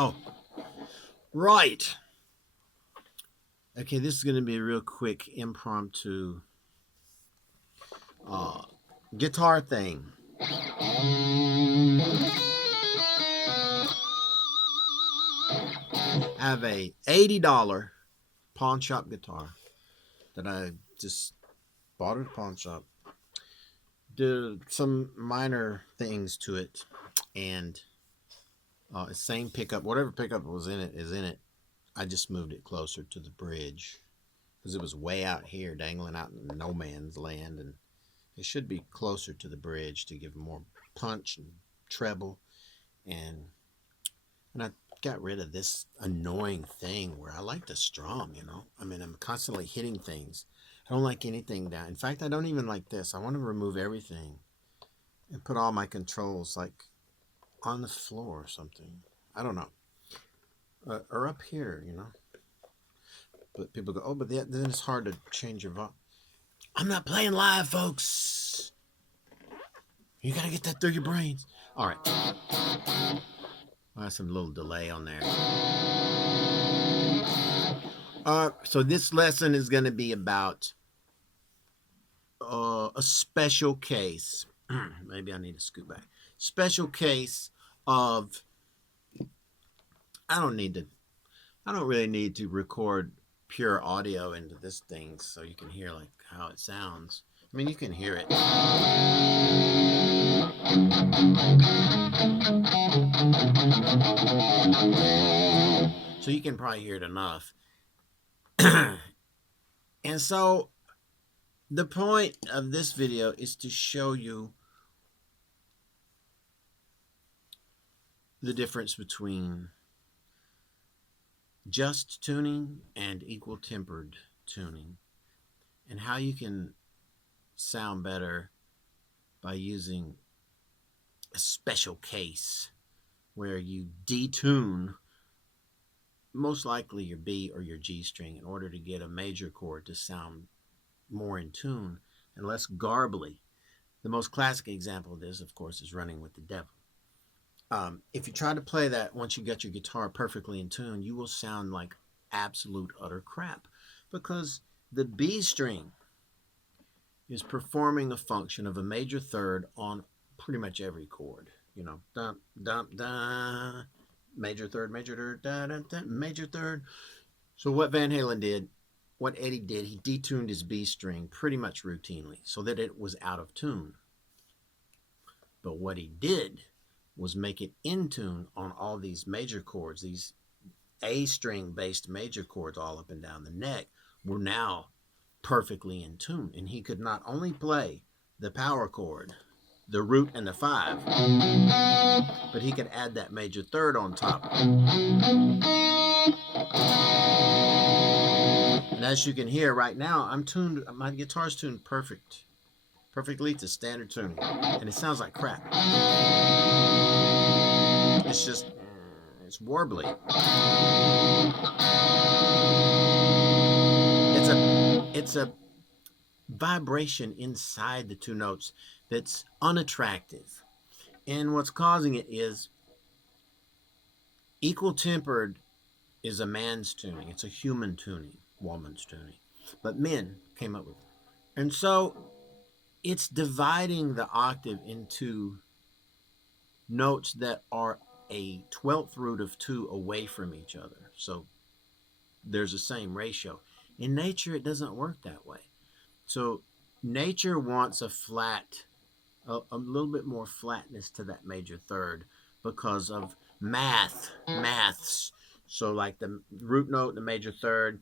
Oh, right. Okay, this is going to be a real quick impromptu uh, guitar thing. I have a $80 pawn shop guitar that I just bought at a pawn shop. Did some minor things to it, and same pickup, whatever pickup was in it is in it. I just moved it closer to the bridge because it was way out here, dangling out in no man's land, and it should be closer to the bridge to give more punch and treble. And I got rid of this annoying thing where I like to strum, you know. I mean, I'm constantly hitting things. I don't like anything down. In fact, I don't even like this. I want to remove everything and put all my controls like on the floor or something. I don't know. Or up here, you know. But people go, oh, but then it's hard to change your volume. I'm not playing live, folks. You got to get that through your brains. All right. Well, some little delay on there. So this lesson is going to be about a special case. Maybe I need to scoot back. Special case of I don't really need to record pure audio into this thing so you can hear like how it sounds. I mean, you can hear it. So you can probably hear it enough. And so the point of this video is to show you the difference between just tuning and equal tempered tuning, and how you can sound better by using a special case where you detune most likely your B or your G string in order to get a major chord to sound more in tune and less garbly. The most classic example of this, of course, is Running with the Devil. If you try to play that once you get your guitar perfectly in tune, you will sound like absolute utter crap, because the B string is performing a function of a major third on pretty much every chord. You know, dum dum da, major third, da, da, da, major third. So what Van Halen did, what Eddie did, he detuned his B string pretty much routinely so that it was out of tune. But what he did was make it in tune on all these major chords. These A string based major chords all up and down the neck were now perfectly in tune, and he could not only play the power chord, the root and the 5, but he could add that major third on top. And as you can hear right now, my guitar's tuned perfectly to standard tuning, and it sounds like crap. It's warbly. It's a vibration inside the two notes that's unattractive. And what's causing it is equal tempered is a man's tuning. It's a human tuning, woman's tuning. But men came up with it. And so it's dividing the octave into notes that are a 12th root of 2 away from each other. So there's the same ratio. In nature, it doesn't work that way. So nature wants a little bit more flatness to that major third because of maths. So like the root note, the major third.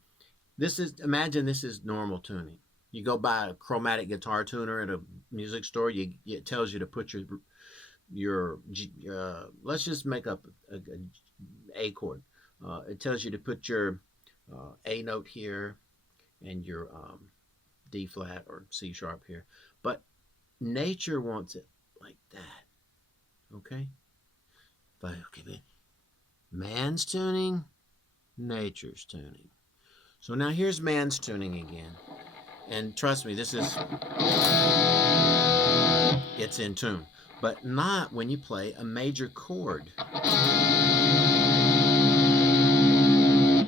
Imagine this is normal tuning. You go buy a chromatic guitar tuner at a music store. It tells you to put your let's just make up a chord. It tells you to put your A note here and your D flat or C sharp here. But nature wants it like that. Okay? But okay, man's tuning, nature's tuning. So now here's man's tuning again. And trust me, it's it's in tune, but not when you play a major chord.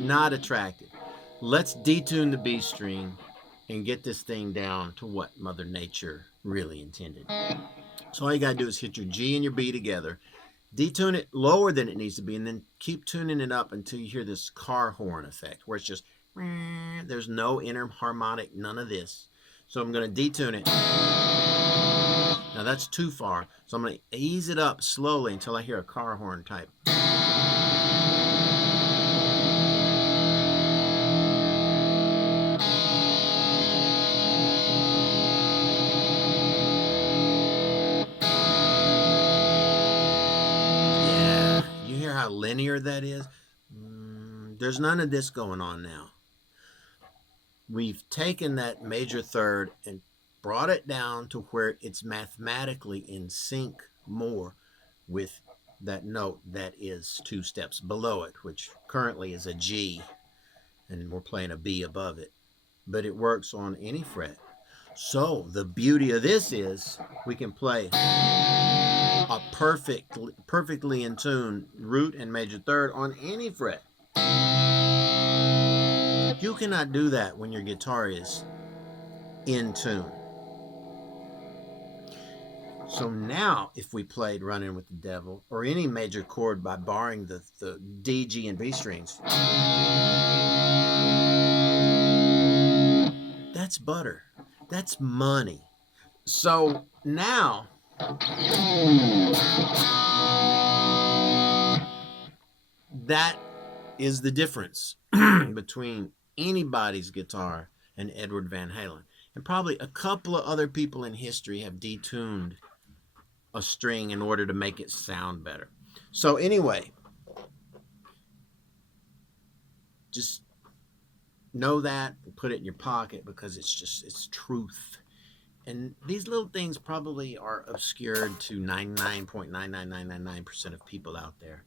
Not attractive. Let's detune the B string and get this thing down to what Mother Nature really intended. So all you got to do is hit your G and your B together, detune it lower than it needs to be, and then keep tuning it up until you hear this car horn effect where it's just, there's no inner harmonic, none of this. So I'm going to detune it. Now that's too far, so I'm going to ease it up slowly until I hear a car horn type. Yeah, you hear how linear that is? There's none of this going on now. We've taken that major third and brought it down to where it's mathematically in sync more with that note that is 2 steps below it, which currently is a G, and we're playing a B above it. But it works on any fret. So the beauty of this is we can play a perfectly in tune root and major third on any fret. You cannot do that when your guitar is in tune. So now, if we played Running with the Devil or any major chord by barring the D, G, and B strings, that's butter. That's money. So now, that is the difference between anybody's guitar and Edward Van Halen. And probably a couple of other people in history have detuned a string in order to make it sound better. So anyway, just know that and put it in your pocket because it's truth. And these little things probably are obscured to 99.99999% of people out there.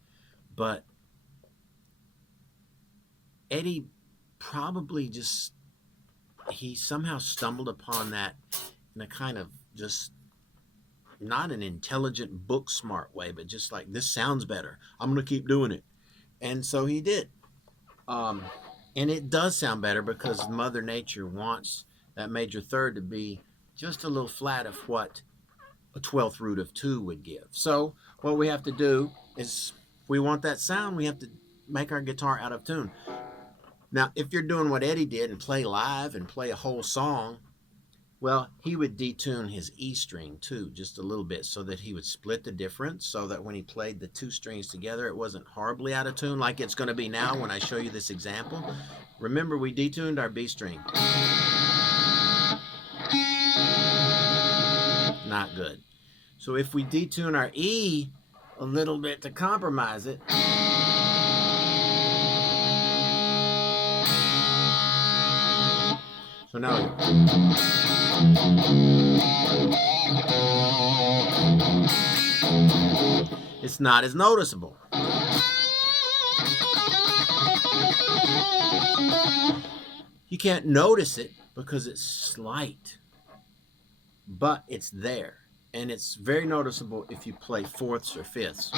But Eddie probably just, he somehow stumbled upon that in a kind of just not an intelligent book smart way, but just like, this sounds better, I'm going to keep doing it. And so he did. And it does sound better because Mother Nature wants that major third to be just a little flat of what a 12th root of 2 would give. So what we have to do is, if we want that sound, we have to make our guitar out of tune. Now, if you're doing what Eddie did and play live and play a whole song, well, he would detune his E string too, just a little bit, so that he would split the difference, so that when he played the 2 strings together, it wasn't horribly out of tune like it's going to be now when I show you this example. Remember, we detuned our B string. Not good. So if we detune our E a little bit to compromise it, so now it's not as noticeable. You can't notice it because it's slight, but it's there. And it's very noticeable if you play 4ths or 5ths.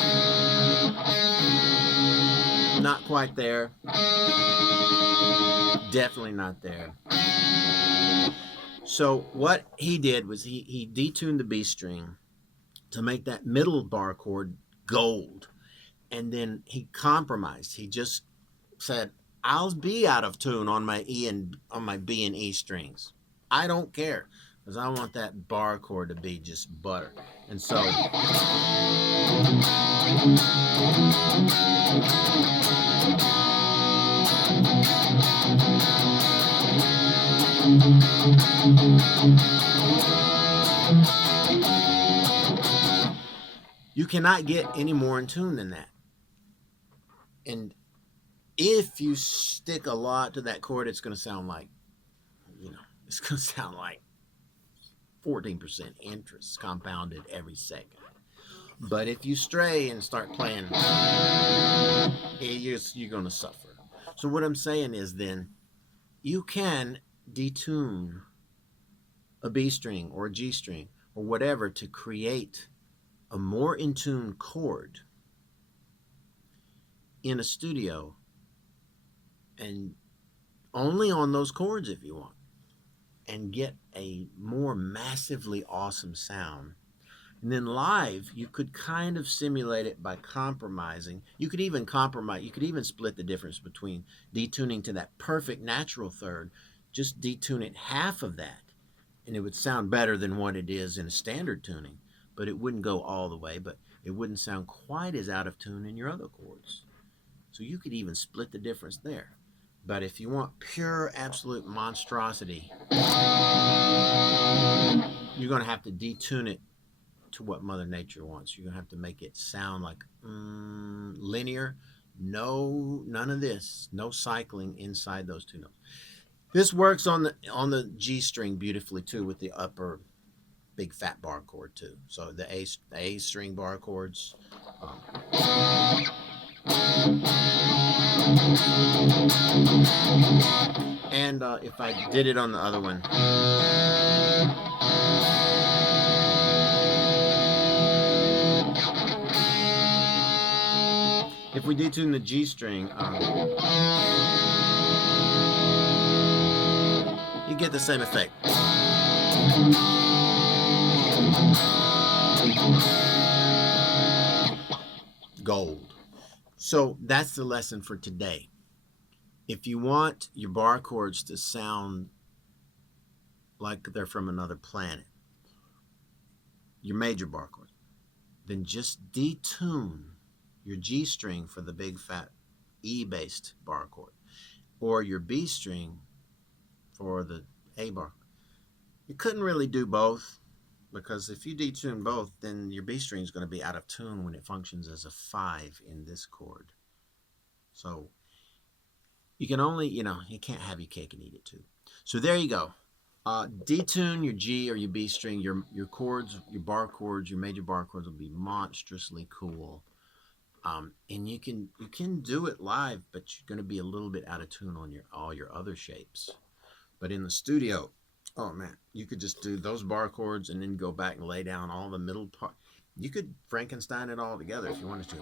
Not quite there. Definitely not there. So what he did was he detuned the B string to make that middle bar chord gold. And then he compromised. He just said, I'll be out of tune on my E and on my B and E strings. I don't care, because I want that bar chord to be just butter. And so you cannot get any more in tune than that. And if you stick a lot to that chord, it's going to sound like, it's going to sound like 14% interest compounded every second. But if you stray and start playing, you're going to suffer. So what I'm saying is, then, you can detune a B string or a G string or whatever to create a more in tune chord in a studio, and only on those chords if you want, and get a more massively awesome sound. And then live, you could kind of simulate it by compromising. You could even compromise, you could even split the difference between detuning to that perfect natural third, just detune it half of that, and it would sound better than what it is in a standard tuning. But it wouldn't go all the way, but it wouldn't sound quite as out of tune in your other chords. So you could even split the difference there. But if you want pure, absolute monstrosity, you're going to have to detune it to what Mother Nature wants. You're going to have to make it sound like linear. No, none of this. No cycling inside those two notes. This works on the G string beautifully too, with the upper big fat bar chord too. So the A string bar chords. And if I did it on the other one. If we detune the G string, you get the same effect. Gold. So that's the lesson for today. If you want your bar chords to sound like they're from another planet, your major bar chords, then just detune your G string for the big fat E-based bar chord, or your B string for the A bar. You couldn't really do both, because if you detune both, then your B string is going to be out of tune when it functions as a 5 in this chord. So you can only, you can't have your cake and eat it too. So there you go. Detune your G or your B string. Your chords, your bar chords, your major bar chords will be monstrously cool. And you can do it live, but you're going to be a little bit out of tune on all your other shapes. But in the studio, oh man, you could just do those bar chords and then go back and lay down all the middle part. You could Frankenstein it all together if you wanted to.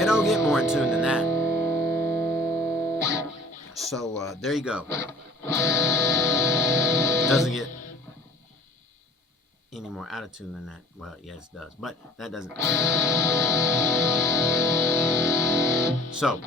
It don't get more in tune than that. So there you go. It doesn't get any more out of tune than that. Well, yes, it does, but that doesn't. So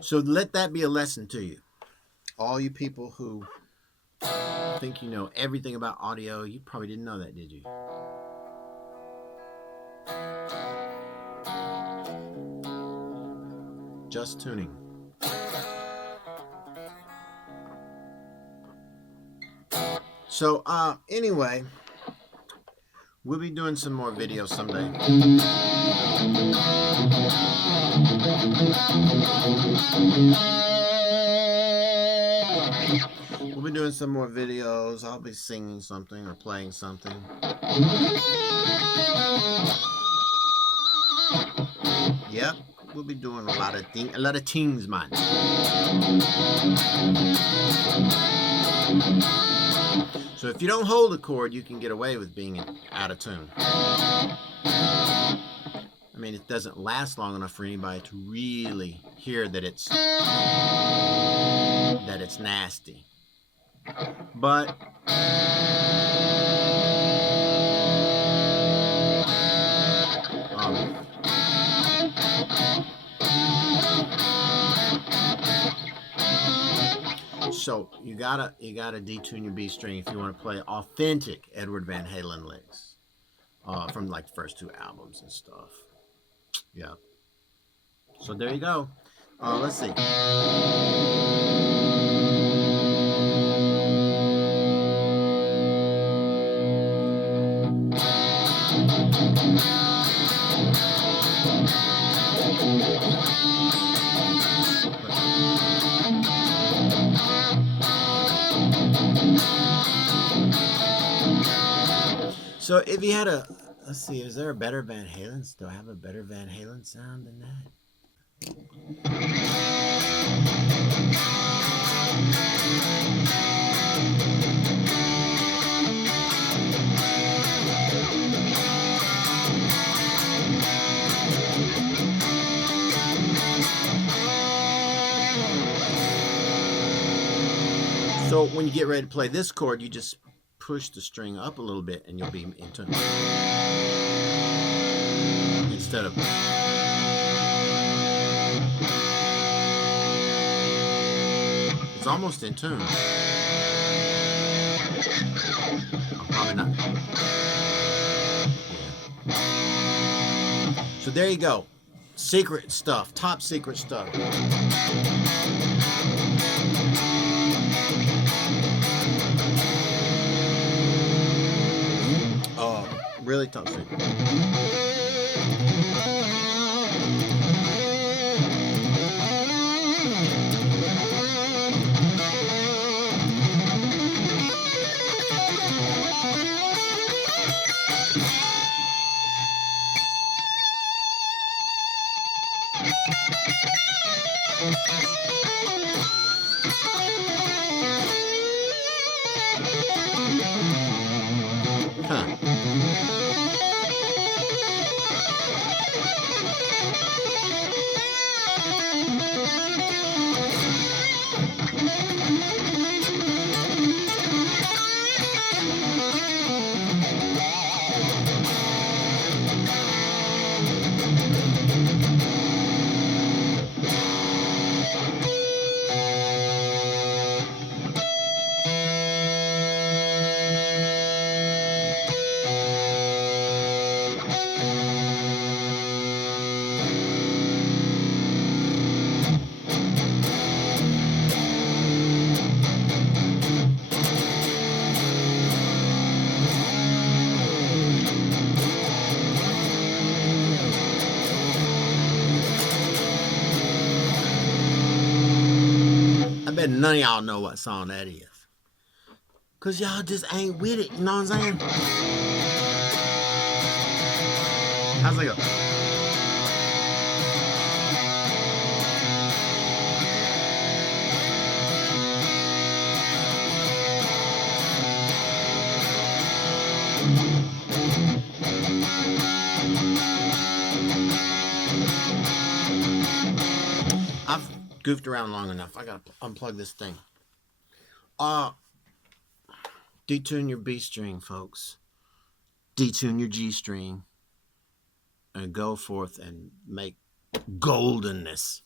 so let that be a lesson to you. All you people who think you know everything about audio, you probably didn't know that, did you? Just tuning. So anyway, we'll be doing some more videos someday. We'll be doing some more videos. I'll be singing something or playing something. Yep, we'll be doing a lot of things, man. So if you don't hold a chord, you can get away with being out of tune. I mean, it doesn't last long enough for anybody to really hear that it's nasty. But so you gotta detune your B string if you want to play authentic Edward Van Halen licks from like the first 2 albums and stuff. Yeah. So there you go. Let's see. So if you had a, let's see, is there a better Van Halen? Do I have a better Van Halen sound than that? So when you get ready to play this chord, you just push the string up a little bit and you'll be in tune. Instead of... It's almost in tune. Probably not. Yeah. So there you go. Secret stuff. Top secret stuff. Really top secret. Huh. I bet none of y'all know what song that is. Because y'all just ain't with it, you know what I'm saying? How's it go? I've goofed around long enough. I gotta unplug this thing. Detune your B string, folks. Detune your G string. And go forth and make goldenness.